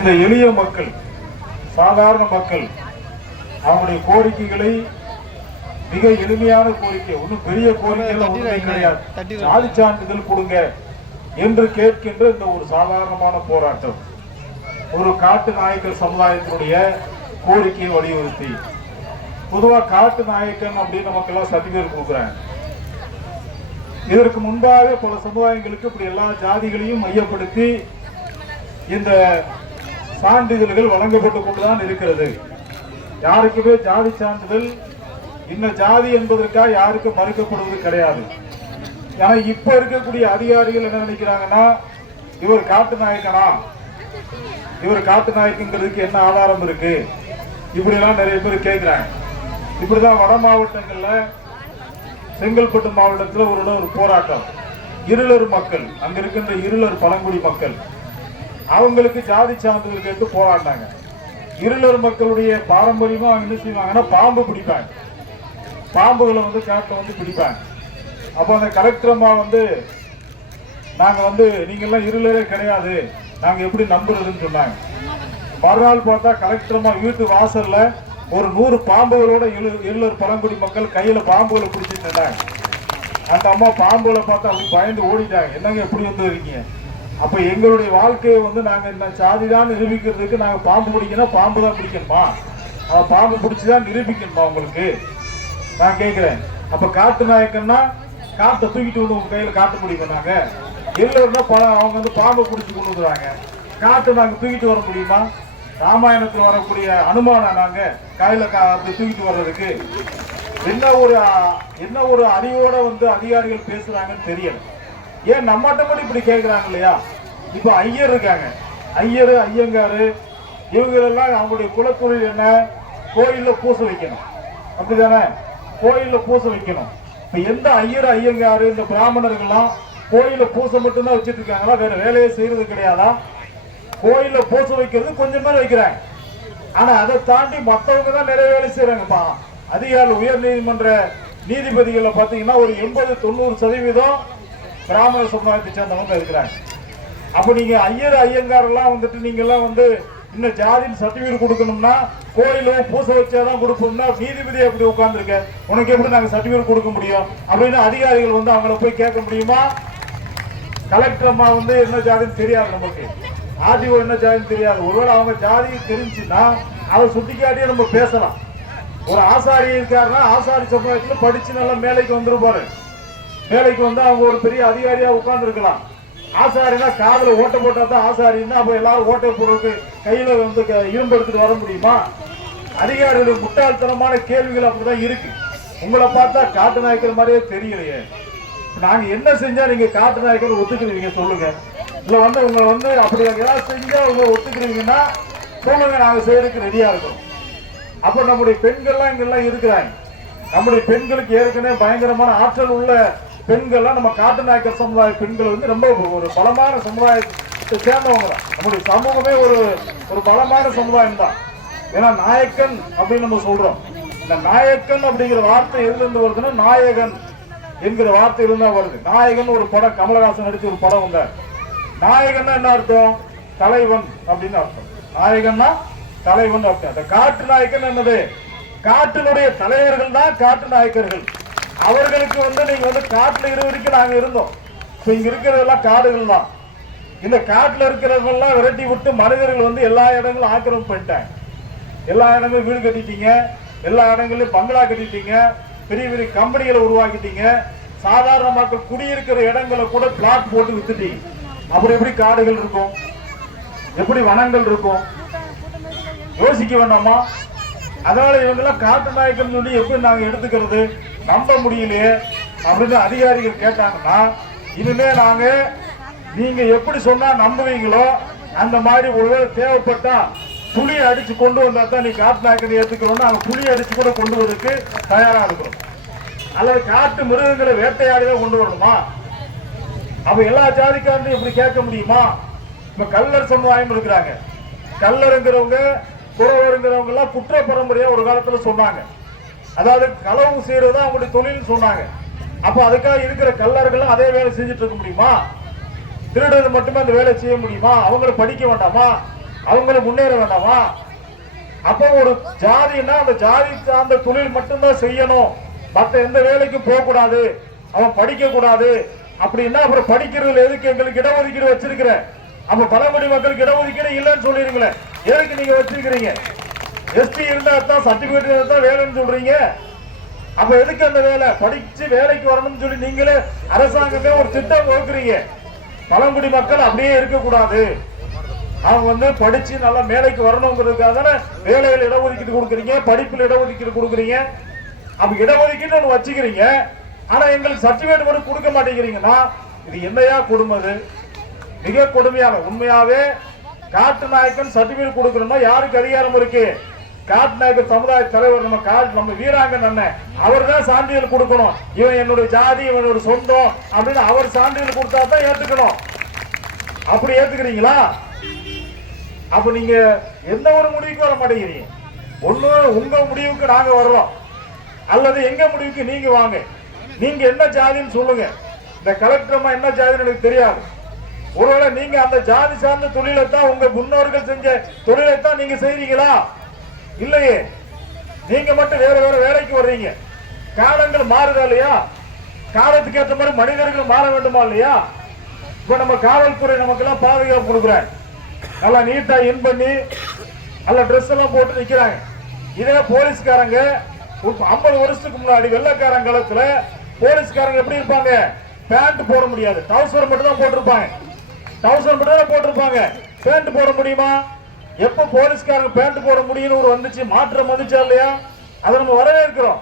இந்த எளிய மக்கள் சாதாரண மக்கள் அவங்களுடைய கோரிக்கைகளை மிக எளிமையான கோரிக்கை ஒன்றும் பெரிய ஒன்றுமே கிடையாது. சாதி சான்றிதழ் கொடுங்க என்று கேட்கின்ற இந்த ஒரு சாதாரணமான போராட்டம். ஒரு காட்டு நாயக்கர் சமுதாயத்தினுடைய கோரிக்கையை வலியுறுத்தி. பொதுவா காட்டு நாயக்கன் அப்படின்னு நமக்கு எல்லாம் சர்டிபிகேட் கொடுக்குறாங்க. இதற்கு முன்பாக பல சமுதாயங்களுக்கு இப்படி எல்லா ஜாதிகளையும் மையப்படுத்தி இந்த சான்றிதழ்கள் வழங்கப்பட்டு கொண்டுதான் இருக்கிறது. யாருக்குமே ஜாதி சான்றிதழ் இன்ன ஜாதி என்பதற்காக யாருக்கும் மறுக்கப்படுவது கிடையாது. ஆனா இப்ப இருக்கக்கூடிய அதிகாரிகள் என்ன நினைக்கிறாங்கன்னா இவர் காட்டு நாயக்கனா? இவர் காட்டு நாயக்குங்கிறதுக்கு என்ன ஆதாரம் இருக்கு? இப்படி எல்லாம் நிறைய பேர் கேட்கிறாங்க இப்படிதான் வட மாவட்டங்கள்ல செங்கல்பட்டு மாவட்டத்தில் ஒரு ஒரு போராட்டம். இருளர் மக்கள் அங்க இருக்கின்ற இருளர் பழங்குடி மக்கள். அவங்களுக்கு ஜாதி சான்றிதழ் கேட்டு போராடினாங்க. இருளர் மக்களுடைய பாரம்பரியமா அவங்க என்ன செய்வாங்கன்னா பாம்பு பிடிப்பாங்க. பாம்புகளை வந்து காட்டில் வந்து பிடிப்பாங்க. அப்போ அந்த கலெக்டர் அம்மா வந்து நாங்கள் வந்து நீங்கள்லாம் இருளரே கிடையாது. நாங்கள் எப்படி நம்புறதுன்னு சொன்னாங்க. மறுநாள் பார்த்தா கலெக்டர் அம்மா வீட்டு வாசலில் ஒரு நூறு பாம்புகளோட இழு இருளர் பழங்குடி மக்கள் கையில் பாம்புகளை பிடிச்சிட்டு இருந்தாங்க. அந்த அம்மா பாம்புகளை பார்த்தா அப்படி பயந்து ஓடிட்டாங்க. என்னங்க எப்படி வந்து இருக்கீங்க? அப்ப எங்களுடைய வாழ்க்கையை வந்து நாங்க இந்த சாதிதான் நிரூபிக்கிறதுக்கு நாங்க பாம்பு பிடிக்கணும்? பாம்பு தான் பிடிக்கணுமா? அவ பாம்பு பிடிச்சுதான் நிரூபிக்கணுமா உங்களுக்கு? நான் கேட்கிறேன். அப்ப காட்டு நாயக்கன்னா காட்டை தூக்கிட்டு வந்து உங்க கையில காட்டு முடியுமா நாங்க. இல்லைன்னா பல அவங்க வந்து பாம்பை பிடிச்சி கொண்டு வந்துடுறாங்க. காட்டை நாங்க தூக்கிட்டு வர முடியுமா? ராமாயணத்துல வரக்கூடிய அனுமானம் நாங்க கையில கா- அப்படி தூக்கிட்டு வர்றதுக்கு. என்ன ஒரு என்ன ஒரு அறிவோட வந்து அதிகாரிகள் பேசுறாங்கன்னு தெரியல. ஏன் நம்மகிட்ட கூட இப்படி கேட்குறாங்க இல்லையா? இப்போ ஐயர் இருக்காங்க. ஐயர் ஐயங்காரு இவங்களெல்லாம் அவங்களுடைய குலத்தொழில் என்ன? கோயிலில் பூச வைக்கணும். அப்படிதானே? கோயிலில் பூச வைக்கணும். இப்போ எந்த ஐயர் ஐயங்காரு இந்த பிராமணர்கள்லாம் கோயிலில் பூசை மட்டும்தான் வச்சுட்டு இருக்காங்களா? வேற வேலையே செய்யறது கிடையாதா? கோயிலில் பூச வைக்கிறது கொஞ்சம் பேர் வைக்கிறாங்க. ஆனால் அதை தாண்டி மற்றவங்க தான் நிறைய வேலை செய்கிறாங்கப்பா அதிகாரி உயர் நீதிமன்ற நீதிபதிகளை பார்த்தீங்கன்னா ஒரு எண்பது தொண்ணூறு சதவீதம் பிராமண சமுதாயத்தை சேர்ந்தவங்க இருக்கிறாங்க. அப்ப நீங்க ஐயர் ஐயங்காரெல்லாம் வந்துட்டு நீங்க எல்லாம் வந்து இன்னும் ஜாதின்னு சர்டிபிகேட் கொடுக்கணும்னா கோயிலும் பூசை வச்சாதான் கொடுப்போம்னா நீதிபதி எப்படி உட்காந்துருக்க உனக்கு எப்படி நாங்கள் சர்டிபிகேட் கொடுக்க முடியும்? அப்படின்னு அதிகாரிகள் வந்து அவங்கள போய் கேட்க முடியுமா? கலெக்டர் அம்மா வந்து என்ன ஜாதின்னு தெரியாது நமக்கு. ஆர்டிஓ என்ன ஜாதின்னு தெரியாது. ஒருவேளை அவங்க ஜாதி தெரிஞ்சுன்னா அதை சுட்டிக்காட்டியே நம்ம பேசலாம். ஒரு ஆசாரி இருக்காருன்னா ஆசாரி சமுதாயத்தில் படிச்சு நல்லா மேலைக்கு வந்துருப்பாரு. வேலைக்கு வந்து அவங்க ஒரு பெரிய அதிகாரியா உட்கார்ந்துருக்கலாம். ஆசாரினா காதல ஓட்டை போட்டா தான் ஆசாரின்னா அப்ப எல்லாரும் ஓட்டை போடுறதுக்கு கையில வந்து க- இரும்பு எடுத்துட்டு வர முடியுமா? அதிகாரிகளுடைய முட்டாள்தனமான கேள்விகள் அப்படிதான் இருக்கு. உங்களை பார்த்தா காட்டு நாயக்கர் மாதிரியே தெரியலையே. நாங்க என்ன செஞ்சா நீங்க காட்டு நாயக்கர் ஒத்துக்கிறீங்க சொல்லுங்க. இல்ல வந்து உங்களை வந்து அப்படி ஏதாவது செஞ்சா உங்களை ஒத்துக்கிறீங்கன்னா சொல்லுங்க நாங்க செய்யறதுக்கு ரெடியா இருக்கோம். அப்ப நம்முடைய பெண்கள்லாம் இங்கெல்லாம் இருக்கிறாங்க. நம்முடைய பெண்களுக்கு ஏற்கனவே பயங்கரமான ஆற்றல் உள்ள பெண்கள்லாம் நம்ம காட்டு நாயக்கர் சமுதாய பெண்கள் வந்து ரொம்ப ஒரு பலமான சமுதாயத்தை சேர்ந்தவங்க. தான் நம்முடைய சமூகமே ஒரு ஒரு பலமான சமுதாயம் தான் ஏன்னா நாயக்கன் அப்படின்னு நம்ம சொல்றோம். இந்த நாயக்கன் அப்படிங்கிற வார்த்தை எதுல இருந்து வருதுன்னா நாயகன் என்கிற வார்த்தை இருந்தால் வருது. நாயகன் ஒரு படம் கமலஹாசன் நடிச்ச ஒரு படம் வந்தார் நாயகன்னா என்ன அர்த்தம்? தலைவன் அப்படின்னு அர்த்தம். நாயகன்னா தலைவன் அர்த்தம். அந்த காட்டு நாயக்கன் என்னது? காட்டினுடைய தலைவர்கள் தான் காட்டு நாயக்கர்கள். அவர்களுக்கு வந்து நீங்க வந்து காட்டுல இரு வரைக்கும் நாங்க இருந்தோம். இங்க இருக்கிறதெல்லாம் காடுகள் தான். இந்த காட்டுல இருக்கிறவங்கெல்லாம் விரட்டி விட்டு மனிதர்கள் வந்து எல்லா இடங்களும் ஆக்கிரமிப்பு பண்ணிட்டாங்க. எல்லா இடங்களும் வீடு கட்டிட்டீங்க. எல்லா இடங்களையும் பங்களா கட்டிட்டீங்க. பெரிய பெரிய கம்பெனிகளை உருவாக்கிட்டீங்க. சாதாரண மக்கள் குடியிருக்கிற இடங்களை கூட பிளாட் போட்டு வித்துட்டீங்க. அப்புறம் எப்படி காடுகள் இருக்கும்? எப்படி வனங்கள் இருக்கும்? யோசிக்க வேண்டாமா? அதனால இவங்கெல்லாம் காட்டு நாயக்கன் சொல்லி எப்படி நாங்க எடுத்துக்கிறது? நம்ப முடியலையே அப்படின்னு அதிகாரிகள் கேட்டாங்கன்னா இனிமே நாங்க நீங்க எப்படி சொன்னா நம்புவீங்களோ அந்த மாதிரி ஒருவேளை தேவைப்பட்டா புளியை அடிச்சு கொண்டு வந்தா தான் நீ காட்டு நாயக்கனை ஏத்துக்கிறோம்னா அவங்க புளியை அடிச்சு கூட கொண்டு வரதுக்கு தயாரா இருக்கிறோம். அல்லது காட்டு மிருகங்களை வேட்டையாடி தான் கொண்டு வரணுமா? அப்ப எல்லா ஜாதிக்காரனையும் இப்படி கேட்க முடியுமா? இப்ப கல்லர் சமுதாயம் இருக்கிறாங்க. கல்லருங்கிறவங்க குறவருங்கிறவங்க எல்லாம் குற்ற பரம்பரையா ஒரு காலத்துல சொன்னாங்க. அதாவது களவு செய்யறது தான் அவங்களுடைய தொழில் சொன்னாங்க. அப்ப அதுக்காக இருக்கிற கல்லர்கள் அதே வேலை செஞ்சுட்டு இருக்க முடியுமா? திருடுறது மட்டுமே அந்த வேலை செய்ய முடியுமா? அவங்களை படிக்க வேண்டாமா? அவங்கள முன்னேற வேண்டாமா? அப்போ ஒரு ஜாதின்னா அந்த ஜாதி சார்ந்த தொழில் மட்டும்தான் செய்யணும். மற்ற எந்த வேலைக்கும் போகக்கூடாது அவன் படிக்க கூடாது. அப்படின்னா அப்புறம் படிக்கிறதுல எதுக்கு எங்களுக்கு இடஒதுக்கீடு வச்சிருக்கிற? அப்ப பழங்குடி மக்களுக்கு இடஒதுக்கீடு இல்லைன்னு சொல்லிருங்களேன் எதுக்கு நீங்க வச்சிருக்கிறீங்க? எஸ்பி இருந்தா தான் சர்டிபிகேட் இருந்தா வேலைன்னு சொல்றீங்க. அப்ப எதுக்கு அந்த வேலை? படிச்சு வேலைக்கு வரணும்னு சொல்லி நீங்களே அரசாங்கமே ஒரு திட்டம் வகுக்கிறீங்க. பழங்குடி மக்கள் அப்படியே இருக்கக்கூடாது. அவங்க வந்து படிச்சு நல்லா மேலைக்கு வரணுங்கிறதுக்காக தானே வேலையில் இடஒதுக்கீடு கொடுக்குறீங்க படிப்புல இடஒதுக்கீடு கொடுக்குறீங்க. அப்ப இடஒதுக்கீடு ஒன்று வச்சுக்கிறீங்க. ஆனா எங்களுக்கு சர்டிபிகேட் மட்டும் கொடுக்க மாட்டேங்கிறீங்கன்னா இது என்னையா கொடுமை மிக கொடுமையான உண்மையாவே காட்டு நாயக்கன் சர்டிபிகேட் கொடுக்கணும்னா யாருக்கு அதிகாரம் இருக்கு? காட்நாயக்கர் சமுதாய தலைவர் நம்ம காட்டு நம்ம வீராங்கன் அண்ணன் அவர் தான் சான்றிதழ் கொடுக்கணும். இவன் என்னுடைய ஜாதி இவனோட சொந்தம் அப்படின்னு அவர் சான்றிதழ் கொடுத்தா தான் ஏத்துக்கணும். அப்படி ஏத்துக்கிறீங்களா? அப்ப நீங்க எந்த ஒரு முடிவுக்கு வர மாட்டேங்கிறீங்க. ஒண்ணு உங்க முடிவுக்கு நாங்க வர்றோம். அல்லது எங்க முடிவுக்கு நீங்க வாங்க. நீங்க என்ன ஜாதின்னு சொல்லுங்க. இந்த கலெக்டர் அம்மா என்ன ஜாதின்னு எனக்கு தெரியாது. ஒருவேளை நீங்க அந்த ஜாதி சார்ந்த தொழிலை தான் உங்க முன்னோர்கள் செஞ்ச தொழிலை தான் நீங்க செய்றீங்களா? இல்லையே. நீங்க மட்டும் வேற வேற வேலைக்கு வர்றீங்க. காலங்கள் மாறுதா இல்லையா? காலத்துக்கு ஏற்ற மாதிரி மனிதர்கள் மாற வேண்டுமா இல்லையா? இப்ப நம்ம காவல்துறை நமக்கு எல்லாம் பாதுகாப்பு கொடுக்குறாங்க. நல்லா நீட்டா இன் பண்ணி நல்ல ட்ரெஸ் எல்லாம் போட்டு நிக்கிறாங்க. இதே போலீஸ்காரங்க ஐம்பது வருஷத்துக்கு முன்னாடி வெள்ளக்காரன் காலத்துல போலீஸ்காரங்க எப்படி இருப்பாங்க? பேண்ட் போட முடியாது. டவுசர் மட்டும் தான் போட்டிருப்பாங்க. டவுசர் மட்டும் தான் போட்டிருப்பாங்க. பேண்ட் போட முடியுமா? எப்ப போலீஸ்காரங்க பேண்ட் போட முடியும்னு ஒரு வந்துச்சு மாற்றம் வந்துச்சா இல்லையா? அதை நம்ம வரவேற்கிறோம்.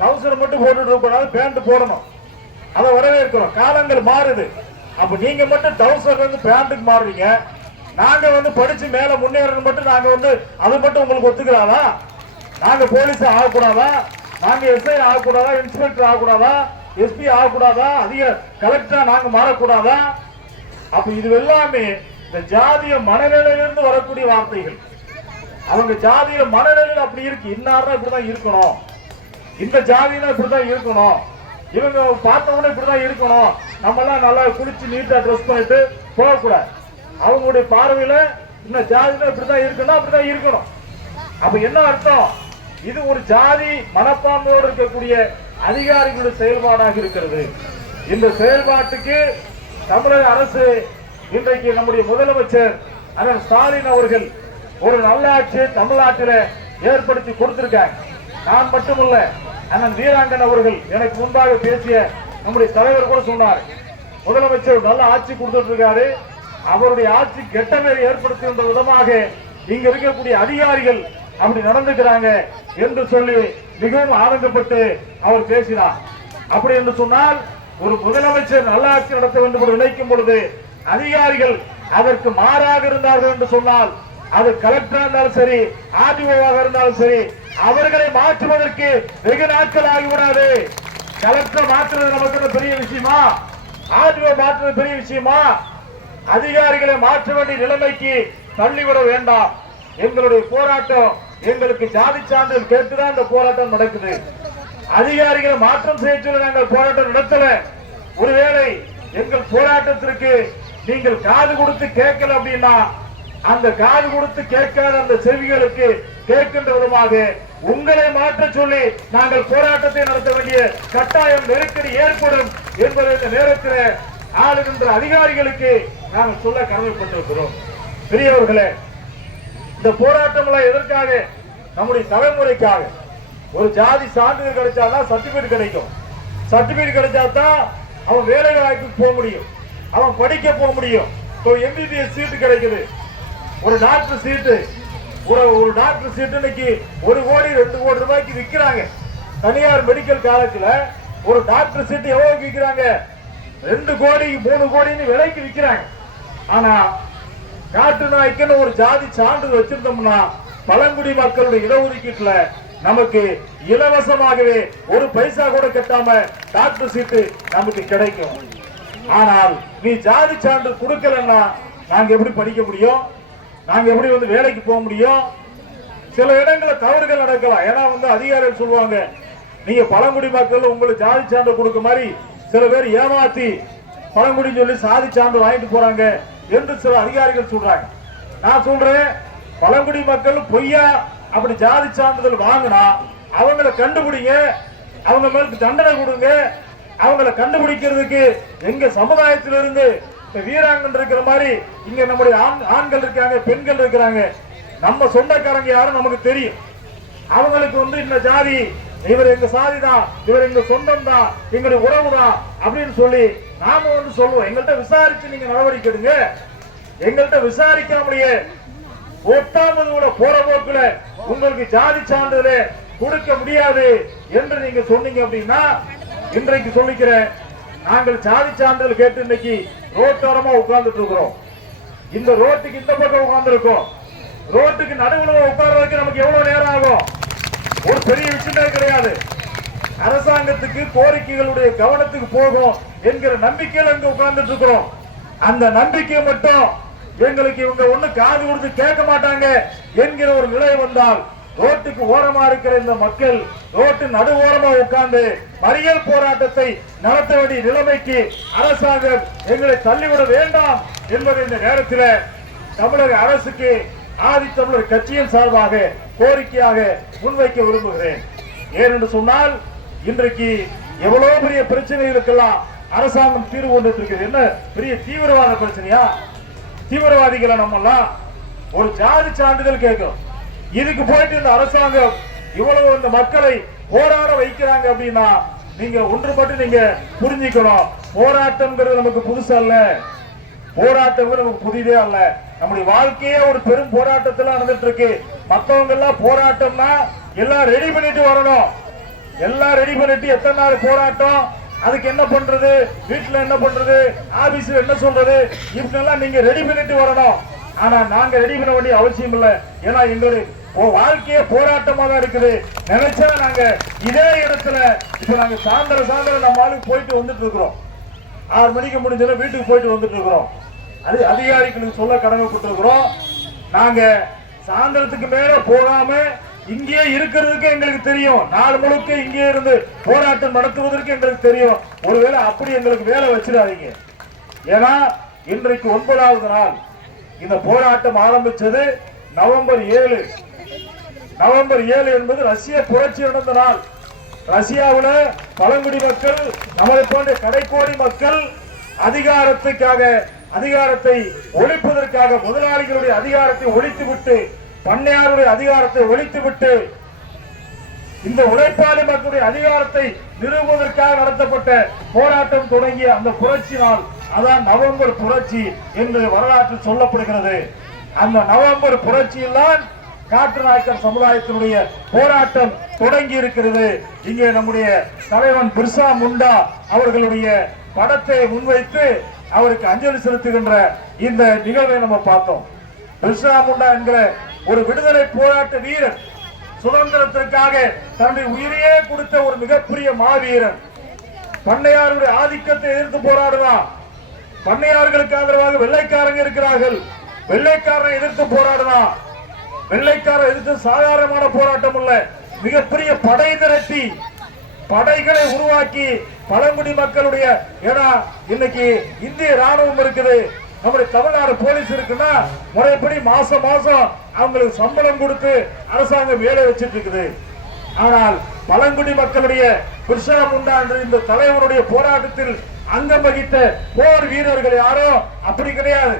டவுசர் மட்டும் போட்டுட்டு இருக்கக்கூடாது பேண்ட் போடணும். அதை வரவேற்கிறோம். காலங்கள் மாறுது. அப்ப நீங்க மட்டும் டவுசர் வந்து பேண்ட்டுக்கு மாறுறீங்க. நாங்க வந்து படிச்சு மேல முன்னேறணும் மட்டும் நாங்க வந்து அது மட்டும் உங்களுக்கு ஒத்துக்கிறாதா? நாங்க போலீஸ் ஆகக்கூடாதா? நாங்க எஸ்ஐ ஆகக்கூடாதா? இன்ஸ்பெக்டர் ஆகக்கூடாதா? எஸ்பி ஆகக்கூடாதா? அதிக கலெக்டரா நாங்க மாறக்கூடாதா? அப்ப இது எல்லாமே இந்த ஜாதிய மனநிலையிலிருந்து வரக்கூடிய வார்த்தைகள். அவங்க ஜாதியில மனநிலையில் அப்படி இருக்கு. இன்னார்னா இப்படிதான் இருக்கணும். இந்த ஜாதியில இப்படிதான் இருக்கணும். இவங்க பார்த்தவொடனே இப்படிதான் இருக்கணும். நம்ம எல்லாம் நல்லா குளிச்சு நீட்டா ட்ரெஸ் பண்ணிட்டு போகக்கூடாது. அவங்களுடைய பார்வையில இந்த ஜாதியில இப்படிதான் இருக்கணும் அப்படிதான் இருக்கணும். அப்ப என்ன அர்த்தம்? இது ஒரு ஜாதி மனப்பான்மையோடு இருக்கக்கூடிய அதிகாரிகளுடைய செயல்பாடாக இருக்கிறது. இந்த செயல்பாட்டுக்கு தமிழக அரசு இன்றைக்கு நம்முடைய முதலமைச்சர் அண்ணன் ஸ்டாலின் அவர்கள் ஒரு நல்லாட்சியை தமிழ்நாட்டில ஏற்படுத்தி கொடுத்திருக்காங்க நான் மட்டுமல்ல அண்ணன் வீராங்கன் அவர்கள் எனக்கு முன்பாக பேசிய நம்முடைய தலைவர் கூட சொன்னார். முதலமைச்சர் நல்ல ஆட்சி கொடுத்துட்டு இருக்காரு அவருடைய ஆட்சி கெட்ட பேர் ஏற்படுத்துகின்ற விதமாக இங்க இருக்கக்கூடிய அதிகாரிகள் அப்படி நடந்துக்கிறாங்க என்று சொல்லி மிகவும் ஆனந்தப்பட்டு அவர் பேசினார். அப்படி என்று சொன்னால் ஒரு முதலமைச்சர் நல்லாட்சி நடத்த வேண்டும் என்று நினைக்கும் பொழுது அதிகாரிகள் அதற்கு மாறாக இருந்தார்கள் என்று சொன்னால் அது கலெக்டரா இருந்தாலும் சரி ஆர்டிஓவாக இருந்தாலும் சரி அவர்களை மாற்றுவதற்கு வெகு நாட்கள் ஆகிவிடாது. கலெக்டர் மாற்றுறது நமக்கு பெரிய விஷயமா? ஆர்டிஓ மாற்றுறது பெரிய விஷயமா? அதிகாரிகளை மாற்ற வேண்டிய நிலைமைக்கு தள்ளிவிட வேண்டாம். எங்களுடைய போராட்டம் எங்களுக்கு ஜாதி சான்றிதழ் கேட்டுதான் இந்த போராட்டம் நடக்குது. அதிகாரிகளை மாற்றம் செய்ய சொல்லி நாங்கள் போராட்டம் நடத்தல. ஒருவேளை எங்கள் போராட்டத்திற்கு நீங்கள் காது கொடுத்து கேட்கல அப்படின்னா அந்த காது கொடுத்து கேட்காத அந்த செவிகளுக்கு கேட்கின்ற விதமாக உங்களை மாற்ற சொல்லி நாங்கள் போராட்டத்தை நடத்த வேண்டிய கட்டாயம் நெருக்கடி ஏற்படும் என்பதை இந்த நேரத்தில் ஆளுகின்ற அதிகாரிகளுக்கு நாங்கள் சொல்ல கடமைப்பட்டிருக்கிறோம். பெரியவர்களே இந்த போராட்டங்களை எதற்காக? நம்முடைய தலைமுறைக்காக. ஒரு ஜாதி சான்றிதழ் கிடைச்சாதான் சர்டிபிகேட் கிடைக்கும். சர்டிபிகேட் கிடைச்சாதான் அவன் வேலை வாய்ப்புக்கு போக முடியும். அவன் படிக்க போக முடியும். இப்போ எம்பிபிஎஸ் சீட்டு கிடைக்குது. ஒரு டாக்டர் சீட்டு ஒரு ஒரு டாக்டர் சீட்டு இன்னைக்கு ஒரு கோடி ரெண்டு கோடி ரூபாய்க்கு விற்கிறாங்க. தனியார் மெடிக்கல் காலேஜில் ஒரு டாக்டர் சீட்டு எவ்வளவு விற்கிறாங்க? ரெண்டு கோடி மூணு கோடின்னு விலைக்கு விற்கிறாங்க. ஆனா காட்டு நாய்க்குன்னு ஒரு ஜாதி சான்று வச்சிருந்தோம்னா பழங்குடி மக்களுடைய இடஒதுக்கீட்டுல நமக்கு இலவசமாகவே ஒரு பைசா கூட கட்டாம டாக்டர் சீட்டு நமக்கு கிடைக்கும். ஆனால் நீ ஜாதி சான்று கொடுக்கலன்னா நாங்க எப்படி படிக்க முடியும்? நாங்க எப்படி வந்து வேலைக்கு போக முடியும்? சில இடங்களில் தவறுகள் நடக்கலாம். ஏன்னா வந்து அதிகாரிகள் சொல்லுவாங்க நீங்க பழங்குடி மக்கள் உங்களுக்கு ஜாதி சான்று கொடுக்க மாதிரி சில பேர் ஏமாத்தி பழங்குடி சொல்லி சாதி சான்று வாங்கிட்டு போறாங்க என்று சில அதிகாரிகள் சொல்றாங்க. நான் சொல்றேன் பழங்குடி மக்கள் பொய்யா அப்படி ஜாதி சான்றிதழ் வாங்கினா அவங்களை கண்டுபிடிங்க அவங்க மேலுக்கு தண்டனை கொடுங்க அவங்கள கண்டுபிடிக்கிறதுக்கு எங்க சமுதாயத்திலிருந்து வீராங்கன் இருக்கிற மாதிரி இங்க நம்முடைய ஆண் ஆண்கள் இருக்காங்க பெண்கள் இருக்கிறாங்க. நம்ம சொந்தக்காரங்க யாரும் நமக்கு தெரியும். அவங்களுக்கு வந்து இந்த ஜாதி இவர் எங்க சாதி தான் இவர் எங்க சொந்தம் தான் எங்களுடைய உறவு தான் அப்படின்னு சொல்லி நாம வந்து சொல்லுவோம். எங்கள்கிட்ட விசாரிச்சு நீங்க நடவடிக்கை எடுங்க. எங்கள்கிட்ட விசாரிக்காமலேயே ஒட்டாமது கூட போற போக்குல உங்களுக்கு ஜாதி சான்றிதழ் கொடுக்க முடியாது என்று நீங்க சொன்னீங்க அப்படின்னா இன்றைக்கு சொல்லிக்கிறேன் நாங்கள் சாதி சான்றிதழ் கேட்டு இன்னைக்கு ரோட்டோரமா உட்கார்ந்துட்டு இருக்கிறோம். இந்த ரோட்டுக்கு இந்த பக்கம் உட்கார்ந்துருக்கோம். ரோட்டுக்கு நடுவில் உட்கார்றதுக்கு நமக்கு எவ்வளவு நேரம் ஆகும்? ஒரு பெரிய விஷயமே கிடையாது. அரசாங்கத்துக்கு கோரிக்கைகளுடைய கவனத்துக்கு போகும் என்கிற நம்பிக்கையில் அங்க உட்கார்ந்துட்டு இருக்கிறோம். அந்த நம்பிக்கை மட்டும் எங்களுக்கு இவங்க ஒண்ணு காது கொடுத்து கேட்க மாட்டாங்க என்கிற ஒரு நிலை வந்தால் ரோட்டுக்கு ஓரமா இருக்கிற இந்த மக்கள் ரோட்டு நடு ஓரமா உட்கார்ந்து மறியல் போராட்டத்தை நடத்த வேண்டிய நிலைமைக்கு அரசாங்கம் எங்களை தள்ளிவிட வேண்டாம் என்பதை இந்த நேரத்தில் தமிழக அரசுக்கு ஆதித்தமிழர் கட்சியின் சார்பாக கோரிக்கையாக முன்வைக்க விரும்புகிறேன். ஏனென்று சொன்னால் இன்றைக்கு எவ்வளவு பெரிய பிரச்சனைகளுக்கெல்லாம் அரசாங்கம் தீர்வு கொண்டு இருக்கிறது என்ன? பெரிய தீவிரவாத பிரச்சனையா? தீவிரவாதிகளை நம்மெல்லாம் ஒரு ஜாதி சான்றிதழ் கேட்கிறோம். இதுக்கு போயிட்டு இந்த அரசாங்கம் இவ்வளவு இந்த மக்களை போராட வைக்கிறாங்க அப்படின்னா நீங்க ஒன்று மட்டும் நீங்க புரிஞ்சுக்கணும். போராட்டம்ங்கிறது நமக்கு புதுசு அல்ல போராட்டம் நமக்கு புதிதே அல்ல. நம்முடைய வாழ்க்கையே ஒரு பெரும் போராட்டத்தில் நடந்துட்டு இருக்கு மத்தவங்க எல்லாம் போராட்டம்னா எல்லாம் ரெடி பண்ணிட்டு வரணும். எல்லாம் ரெடி பண்ணிட்டு எத்தனை நாள் போராட்டம்? அதுக்கு என்ன பண்றது? வீட்டுல என்ன பண்றது? ஆபீஸ்ல என்ன சொல்றது? இப்படிலாம் நீங்க ரெடி பண்ணிட்டு வரணும். ஆனா நாங்க ரெடி பண்ண வேண்டிய அவசியம் இல்லை. ஏன்னா எங்களுடைய வாழ்க்கையே போராட்டமா தான் இருக்குது. நினைச்சா நாங்க இதே இடத்துல இப்ப நாங்க சாயந்தரம் சாயந்தரம் நம்ம ஆளுக்கு போயிட்டு வந்துட்டு இருக்கிறோம். ஆறு மணிக்கு முடிஞ்சதுல வீட்டுக்கு போயிட்டு வந்துட்டு இருக்கிறோம். அது அதிகாரிகளுக்கு சொல்ல கடமைப்பட்டிருக்கிறோம் நாங்க சாயந்தரத்துக்கு மேல போகாம இங்கேயே இருக்கிறதுக்கு எங்களுக்கு தெரியும். நாள் முழுக்க இங்கே இருந்து போராட்டம் நடத்துவதற்கு எங்களுக்கு தெரியும். ஒருவேளை அப்படி எங்களுக்கு வேலை வச்சிடாதீங்க. ஏன்னா இன்றைக்கு ஒன்பதாவது நாள். இந்த போராட்டம் ஆரம்பிச்சது நவம்பர் ஏழு. நவம்பர் ஏழு என்பது ரஷ்ய புரட்சி நடந்த நாள். ரஷ்யாவில் பழங்குடி மக்கள் நம்மளை போன்ற கடைக்கோடி மக்கள் அதிகாரத்துக்காக அதிகாரத்தை ஒழிப்பதற்காக முதலாளிகளுடைய அதிகாரத்தை ஒழித்துவிட்டு பண்ணையாருடைய அதிகாரத்தை ஒழித்துவிட்டு இந்த உழைப்பாளி மக்களுடைய அதிகாரத்தை நிறுவுவதற்காக நடத்தப்பட்ட போராட்டம் தொடங்கிய அந்த புரட்சி நாள் அதான் நவம்பர் புரட்சி என்று வரலாற்றில் சொல்லப்படுகிறது. அந்த நவம்பர் புரட்சியில் தான் காட்டு நாயக்கர் சமுதாயத்தினுடைய போராட்டம் தொடங்கி இருக்கிறது. இங்கே நம்முடைய தலைவன் பிர்சா முண்டா அவர்களுடைய படத்தை முன்வைத்து அவருக்கு அஞ்சலி செலுத்துகின்ற இந்த நிகழ்வை நம்ம பார்த்தோம். பிர்சா முண்டா என்கிற ஒரு விடுதலை போராட்ட வீரர் சுதந்திரத்திற்காக தன்னுடைய உயிரையே கொடுத்த ஒரு மிகப்பெரிய மாவீரன். பண்ணையாருடைய ஆதிக்கத்தை எதிர்த்து போராடுவான் பண்ணையார்களுக்கு ஆதரவாக வெள்ளைக்காரங்க இருக்கிறார்கள். வெள்ளைக்காரனை எதிர்த்து போராடுவான் வெள்ளைக்கார எதிர்த்து சாதாரணமான போராட்டம் அல்ல. மிகப்பெரிய படை திரட்டி படைகளை உருவாக்கி பழங்குடி மக்களுடைய ஏன்னா இன்னைக்கு இந்திய ராணுவம் இருக்குது. நம்முடைய தமிழ்நாடு போலீஸ் இருக்குன்னா முறைப்படி மாசம் மாசம் அவங்களுக்கு சம்பளம் கொடுத்து அரசாங்கம் வேலை வச்சிட்டு இருக்குது. ஆனால் பழங்குடி மக்களுடைய பிர்சா முண்டா என்ற இந்த தலைவருடைய போராட்டத்தில் அங்கம் வகித்த போர் வீரர்கள் யாரோ? அப்படி கிடையாது.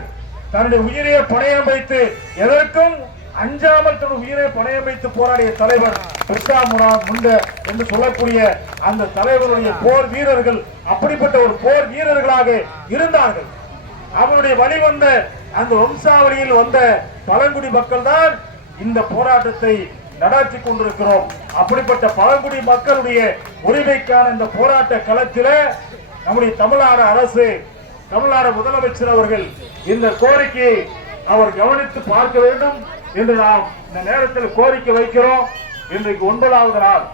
தன்னுடைய உயிரையே படையம் வைத்து எதற்கும் அஞ்சாமல் தன் உயிரை பணையமைத்து வைத்து போராடிய தலைவர் பிர்சா முனா முண்ட என்று சொல்லக்கூடிய அந்த தலைவருடைய போர் வீரர்கள் அப்படிப்பட்ட ஒரு போர் வீரர்களாக இருந்தார்கள். அவருடைய வழிவந்த அந்த வம்சாவளியில் வந்த பழங்குடி மக்கள் தான் இந்த போராட்டத்தை நடாத்தி கொண்டிருக்கிறோம். அப்படிப்பட்ட பழங்குடி மக்களுடைய உரிமைக்கான இந்த போராட்ட களத்தில் நம்முடைய தமிழ்நாடு அரசு தமிழ்நாடு முதலமைச்சர் அவர்கள் இந்த கோரிக்கையை அவர் கவனித்து பார்க்க வேண்டும். என்று நாம் இந்த நேரத்தில் கோரிக்கை வைக்கிறோம். இன்றைக்கு ஒன்பதாவது நாள்.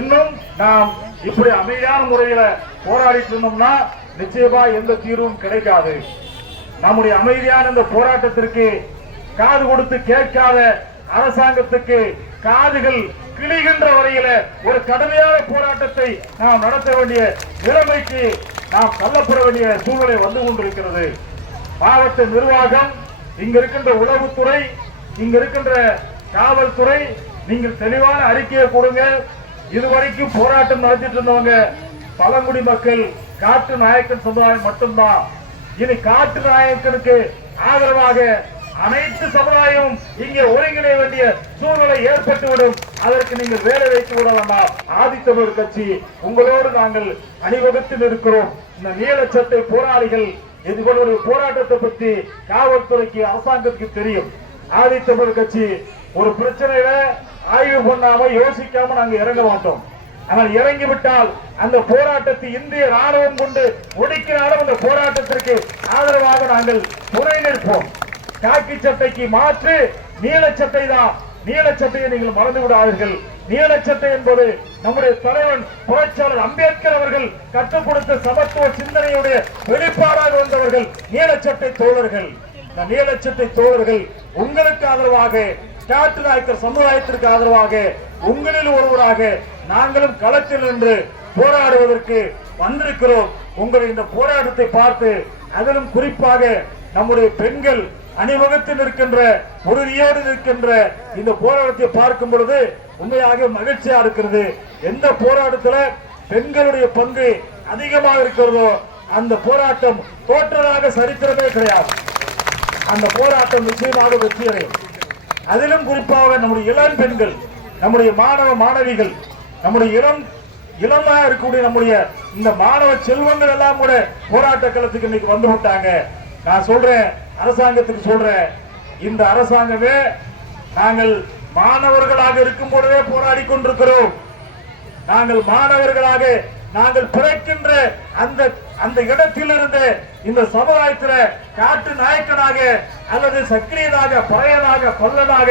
இன்னும் நாம் இப்படி அமைதியான முறையில போராடிட்டு இருந்தோம்னா நிச்சயமா எந்த தீர்வும் கிடைக்காது. நம்முடைய அமைதியான இந்த போராட்டத்திற்கு காது கொடுத்து கேட்காத அரசாங்கத்துக்கு காதுகள் கிழிகின்ற வரையில ஒரு கடுமையான போராட்டத்தை நாம் நடத்த வேண்டிய நிலைமைக்கு நாம் தள்ளப்பட வேண்டிய சூழ்நிலை வந்து கொண்டிருக்கிறது. மாவட்ட நிர்வாகம் இங்க இருக்கின்ற உளவுத்துறை இங்க இருக்கின்ற காவல்துறை நீங்கள் தெளிவான அறிக்கையை கொடுங்க. இதுவரைக்கும் போராட்டம் நடத்திட்டு இருந்தவங்க பழங்குடி மக்கள் காட்டு நாயக்கன் சமுதாயம் மட்டும்தான். இனி காட்டு நாயக்கனுக்கு ஆதரவாக அனைத்து சமுதாயம் இங்கே ஒருங்கிணைய வேண்டிய சூழ்நிலை ஏற்பட்டுவிடும். அதற்கு நீங்கள் வேலை வைத்து விட வேண்டாம். ஆதித்தமிழர் கட்சி உங்களோடு நாங்கள் அணிவகுத்து நிற்கிறோம். இந்த நீலச்சட்டை போராளிகள் இதுபோன்ற போராட்டத்தை பற்றி காவல்துறைக்கு அரசாங்கத்துக்கு தெரியும். ஆதித்தமிழ் கட்சி ஒரு பிரச்சனையில ஆய்வு பண்ணாம யோசிக்காம நாங்க இறங்க மாட்டோம். ஆனால் இறங்கிவிட்டால் அந்த போராட்டத்தை இந்திய ராணுவம் கொண்டு ஒடுக்கினாலும் அந்த போராட்டத்திற்கு ஆதரவாக நாங்கள் துணை நிற்போம். காக்கி சட்டைக்கு மாற்று நீல சட்டை தான். நீல சட்டையை நீங்கள் மறந்து விடாதீர்கள் நீலட்சத்தை என்பது நம்முடைய தலைவன் புரட்சியாளர் அம்பேத்கர் அவர்கள் கற்றுக் கொடுத்த சமத்துவ சிந்தனையுடைய வெளிப்பாடாக வந்தவர்கள் நீலச்சட்டை தோழர்கள். இந்த தோழர்கள் உங்களுக்கு ஆதரவாக காட்டு நாயக்கர் சமுதாயத்திற்கு ஆதரவாக உங்களில் ஒருவராக நாங்களும் களத்தில் நின்று போராடுவதற்கு வந்திருக்கிறோம். உங்களுடைய இந்த போராட்டத்தை பார்த்து அதிலும் குறிப்பாக நம்முடைய பெண்கள் அணிவகுத்து நிற்கின்ற உறுதியோடு நிற்கின்ற இந்த போராட்டத்தை பார்க்கும் பொழுது உண்மையாக மகிழ்ச்சியா இருக்கிறது. எந்த போராட்டத்துல பெண்களுடைய பங்கு அதிகமாக இருக்கிறதோ அந்த போராட்டம் தோற்றதாக சரித்திரமே கிடையாது. அந்த போராட்டம் நிச்சயமாக வெற்றி அடையும். அதிலும் குறிப்பாக நம்முடைய இளம் பெண்கள் நம்முடைய மாணவ மாணவிகள் நம்முடைய இளம் இளமாக இருக்கக்கூடிய நம்முடைய இந்த மாணவ செல்வங்கள் எல்லாம் கூட போராட்ட களத்துக்கு இன்னைக்கு வந்து விட்டாங்க. நான் சொல்றேன் அரசாங்கத்துக்கு சொல்றேன். இந்த அரசாங்கமே நாங்கள் மாணவர்களாக இருக்கும் பொழுதே போராடி கொண்டிருக்கிறோம். நாங்கள் மாணவர்களாக நாங்கள் பிறக்கின்ற அந்த அந்த இடத்திலிருந்து இந்த சமுதாயத்தில் காட்டு நாயக்கனாக அல்லது சக்கிரியனாக பழையனாக கொல்லனாக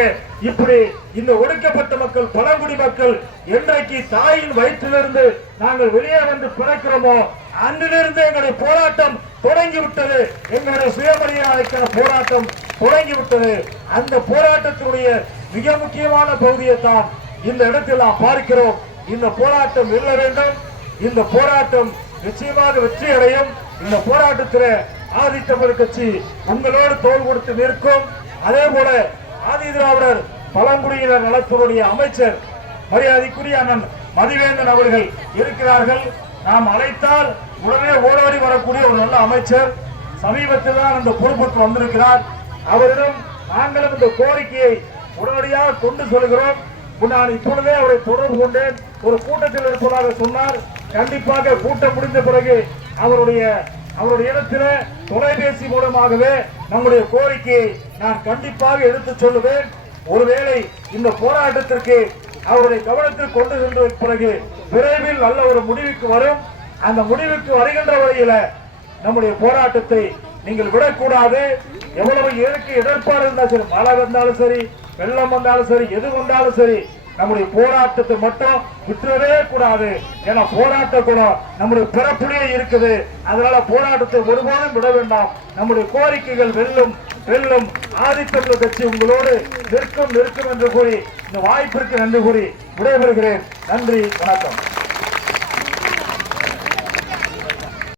இப்படி இந்த ஒடுக்கப்பட்ட மக்கள் பழங்குடி மக்கள் என்றைக்கு தாயின் வயிற்றிலிருந்து நாங்கள் வெளியே வந்து பிறக்கிறோமோ அன்றிலிருந்து எங்களுடைய போராட்டம் தொடங்கிவிட்டது. எங்களுடைய சுயமரியாதைக்கான போராட்டம் தொடங்கிவிட்டது. அந்த போராட்டத்தினுடைய மிக முக்கியமான பகுதியை தான் இந்த இடத்தில் நாம் பார்க்கிறோம். இந்த போராட்டம் வெல்ல வேண்டும். இந்த போராட்டம் நிச்சயமாக வெற்றி அடையும். இந்த போராட்டத்தில் ஆதித்தமிழ் கட்சி உங்களோடு தோல் கொடுத்து நிற்கும். அதே போல ஆதி திராவிடர் பழங்குடியினர் நலத்துறையுடைய அமைச்சர் மரியாதைக்குரிய அண்ணன் மதிவேந்தன் அவர்கள் இருக்கிறார்கள். நாம் அழைத்தால் உடனே ஓடாடி வரக்கூடிய ஒரு நல்ல அமைச்சர் சமீபத்தில் தான் அந்த பொறுப்புக்கு வந்திருக்கிறார். அவரிடம் நாங்களும் இந்த கோரிக்கையை உடனடியாக கொண்டு சொல்கிறோம். நான் இப்பொழுதே அவரை தொடர்பு கொண்டேன். ஒரு கூட்டத்தில் இருப்பதாக சொன்னார். கண்டிப்பாக கூட்டம் முடிந்த பிறகு அவருடைய அவருடைய இடத்துல தொலைபேசி மூலமாகவே நம்முடைய கோரிக்கையை நான் கண்டிப்பாக எடுத்து சொல்லுவேன். ஒருவேளை இந்த போராட்டத்திற்கு அவருடைய கவனத்தில் கொண்டு சென்ற பிறகு விரைவில் நல்ல ஒரு முடிவுக்கு வரும். அந்த முடிவுக்கு வருகின்ற வகையில நம்முடைய போராட்டத்தை நீங்கள் விடக்கூடாது. எவ்வளவு இயற்கை எதிர்ப்பாடு இருந்தாலும் சரி மழை வந்தாலும் சரி வெள்ளம் வந்தாலும் சரி எது வந்தாலும் சரி நம்முடைய போராட்டத்தை மட்டும் விட்டுறவே கூடாது. ஏன்னா போராட்ட குணம் நம்முடைய பிறப்புலேயே இருக்குது. அதனால போராட்டத்தை ஒருபோதும் விட வேண்டாம். நம்முடைய கோரிக்கைகள் வெல்லும் வெல்லும். ஆதித்தமிழர் கட்சி உங்களோடு நிற்கும் நிற்கும் என்று கூறி இந்த வாய்ப்பிற்கு நன்றி கூறி விடைபெறுகிறேன். நன்றி வணக்கம்.